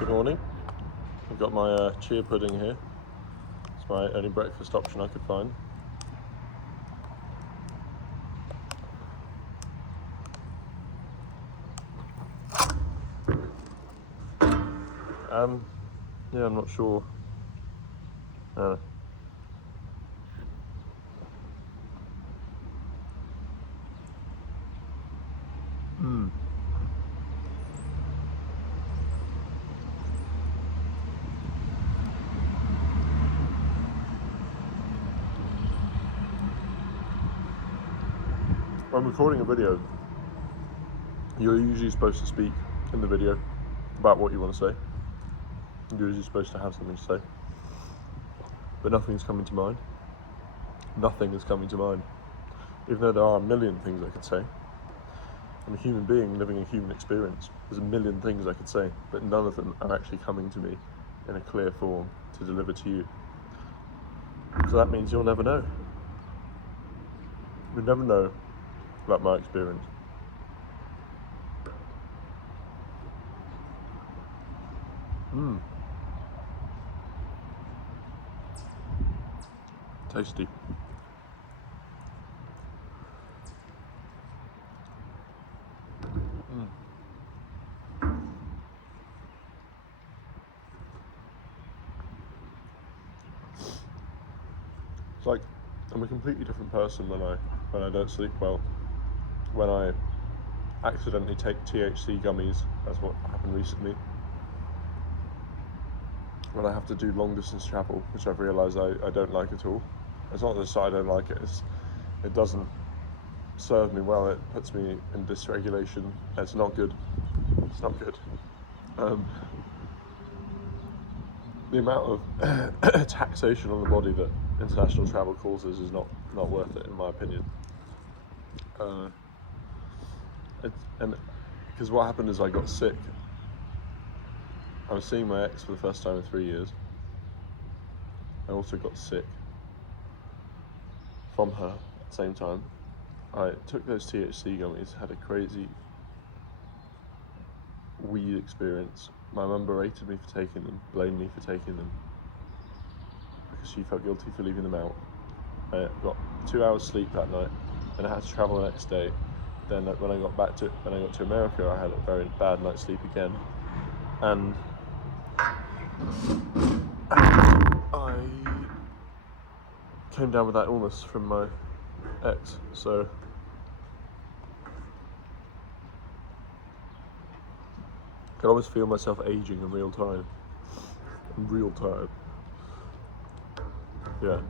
Good morning. I've got my chia pudding here. It's my only breakfast option I could find. Yeah, I'm not sure. When I'm recording a video, you're usually supposed to speak in the video about what you want to say. You're usually supposed to have something to say. But nothing's coming to mind. Nothing is coming to mind. Even though there are a million things I could say. I'm a human being living a human experience. There's a million things I could say, but none of them are actually coming to me in a clear form to deliver to you. So that means you'll never know. You'll never know about my experience. Tasty. It's like I'm a completely different person when I don't sleep well. When I accidentally take THC gummies, that's what happened recently. When I have to do long distance travel, which I've realised I don't like at all. It's not that I don't like it, it doesn't serve me well. It puts me in dysregulation. It's not good. It's not good. The amount of taxation on the body that international travel causes is not worth it, in my opinion. And because what happened is I got sick. I was seeing my ex for the first time in 3 years. I also got sick from her at the same time. I took those THC gummies, had a crazy weed experience. My mum berated me for taking them, blamed me for taking them, because she felt guilty for leaving them out. I got 2 hours sleep that night, and I had to travel the next day. Then when I got to America, I had a very bad night's sleep again, and I came down with that illness from my ex. So I could always feel myself aging in real time. In real time. Yeah.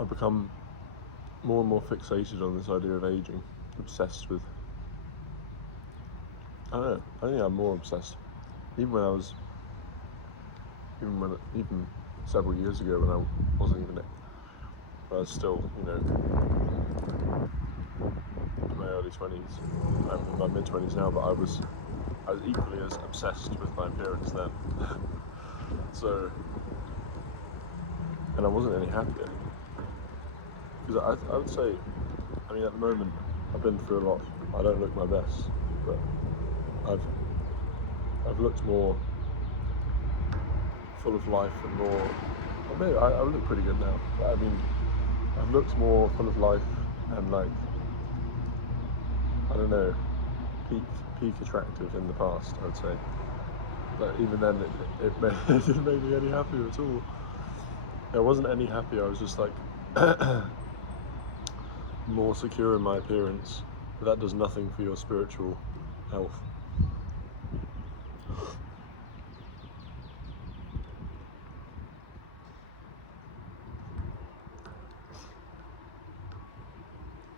I've become more and more fixated on this idea of aging. Obsessed with... I don't know. I think I'm more obsessed. Even several years ago when I wasn't even... I was still, in my early 20s. I'm in my mid-20s now, but I was equally as obsessed with my appearance then. So... And I wasn't any happier. Because I would say, at the moment, I've been through a lot. I don't look my best, but I've looked more full of life and more... Well, maybe I look pretty good now. But I've looked more full of life and I don't know, peak attractive in the past, I would say. But even then, it didn't make me any happier at all. I wasn't any happier. I was just more secure in my appearance, but that does nothing for your spiritual health.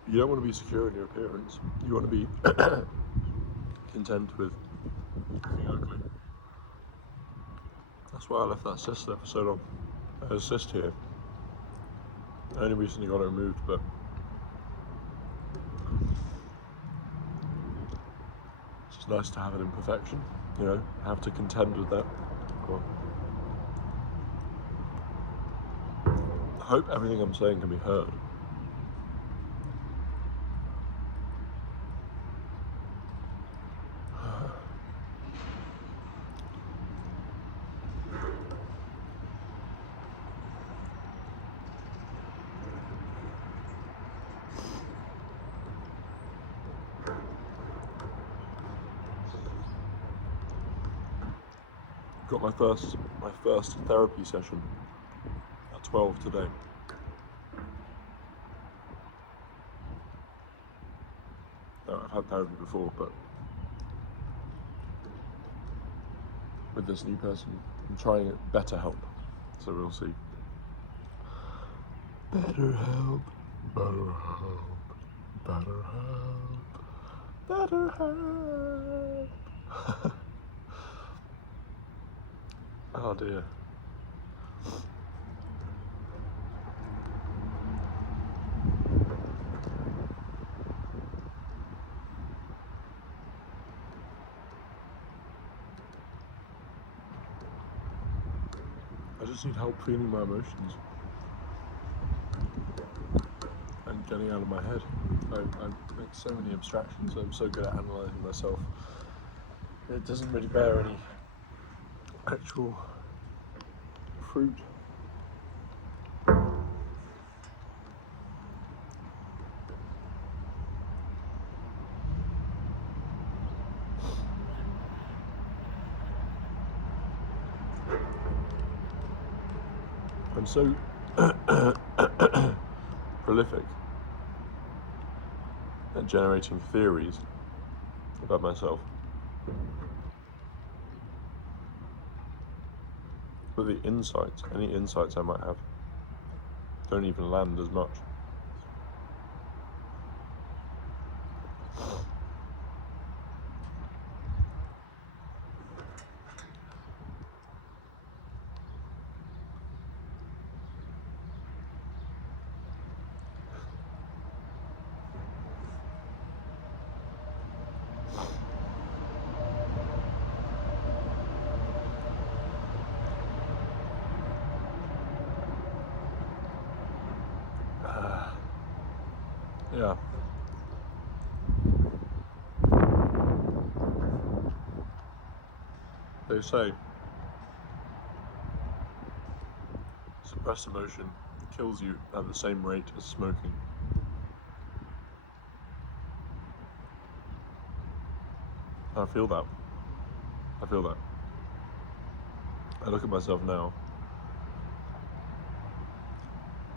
You don't want to be secure in your appearance. You want to be content with being ugly. That's why I left that cyst there for so long. I had a cyst here. I only recently got it removed, but it's just nice to have an imperfection, have to contend with that. Well, I hope everything I'm saying can be heard. got my first therapy session at 12 today. I've had therapy before, but with this new person, I'm trying it BetterHelp, so we'll see. BetterHelp, BetterHelp, BetterHelp, BetterHelp. Oh dear. I just need help feeling my emotions and getting out of my head. I make so many abstractions. I'm so good at analysing myself. It doesn't really bear any actual fruit. I'm so prolific at generating theories about myself, but the insights, any insights I might have, don't even land as much. Yeah. They say suppressed emotion kills you at the same rate as smoking. I feel that. I look at myself now.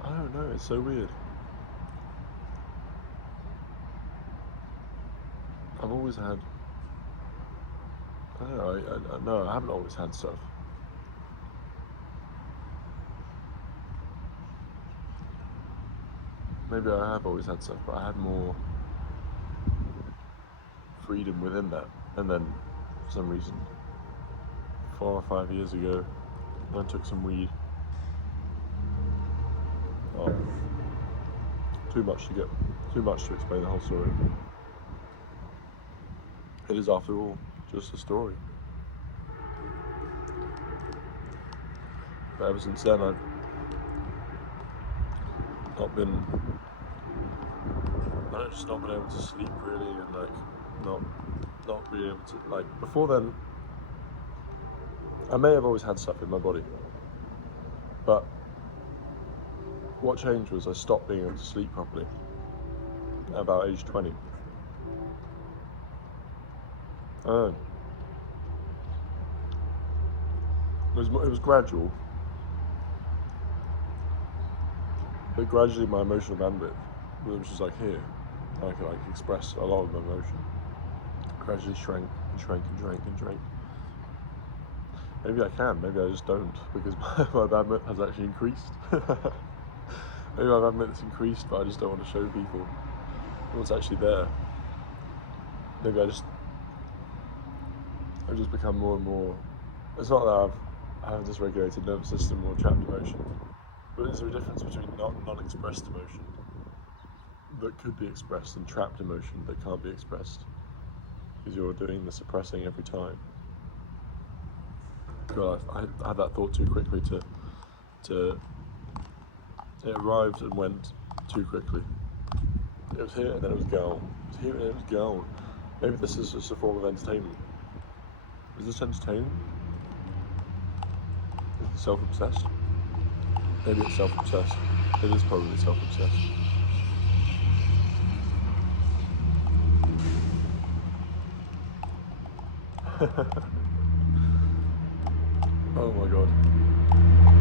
I don't know, it's so weird. I've always had, I don't know, no, I haven't always had stuff. Maybe I have always had stuff, but I had more freedom within that. And then, for some reason, 4 or 5 years ago, I took some weed. Oh, too much to explain the whole story. It is, after all, just a story. But ever since then, I've not been able to sleep really, and not being able to, before then, I may have always had stuff in my body, but what changed was I stopped being able to sleep properly at about age 20. I don't know. It was gradual, but gradually my emotional bandwidth, which was here, I could express a lot of my emotion, gradually shrank and shrank and shrank and shrank. Maybe I can, maybe I just don't, because my bandwidth has actually increased. Maybe my bandwidth's increased, but I just don't want to show people what's actually there. Maybe I've just become more and more. It's not that I have a dysregulated nervous system or trapped emotion, but is there a difference between non-expressed emotion that could be expressed and trapped emotion that can't be expressed because you're doing the suppressing every time? God, I had that thought too quickly to it arrived and went too quickly. It was here and then it was gone. It was here and then it was gone. Maybe this is just a form of entertainment. Is this entertainment? Is it self-obsessed? Maybe it's self-obsessed. It is probably self-obsessed. Oh my god.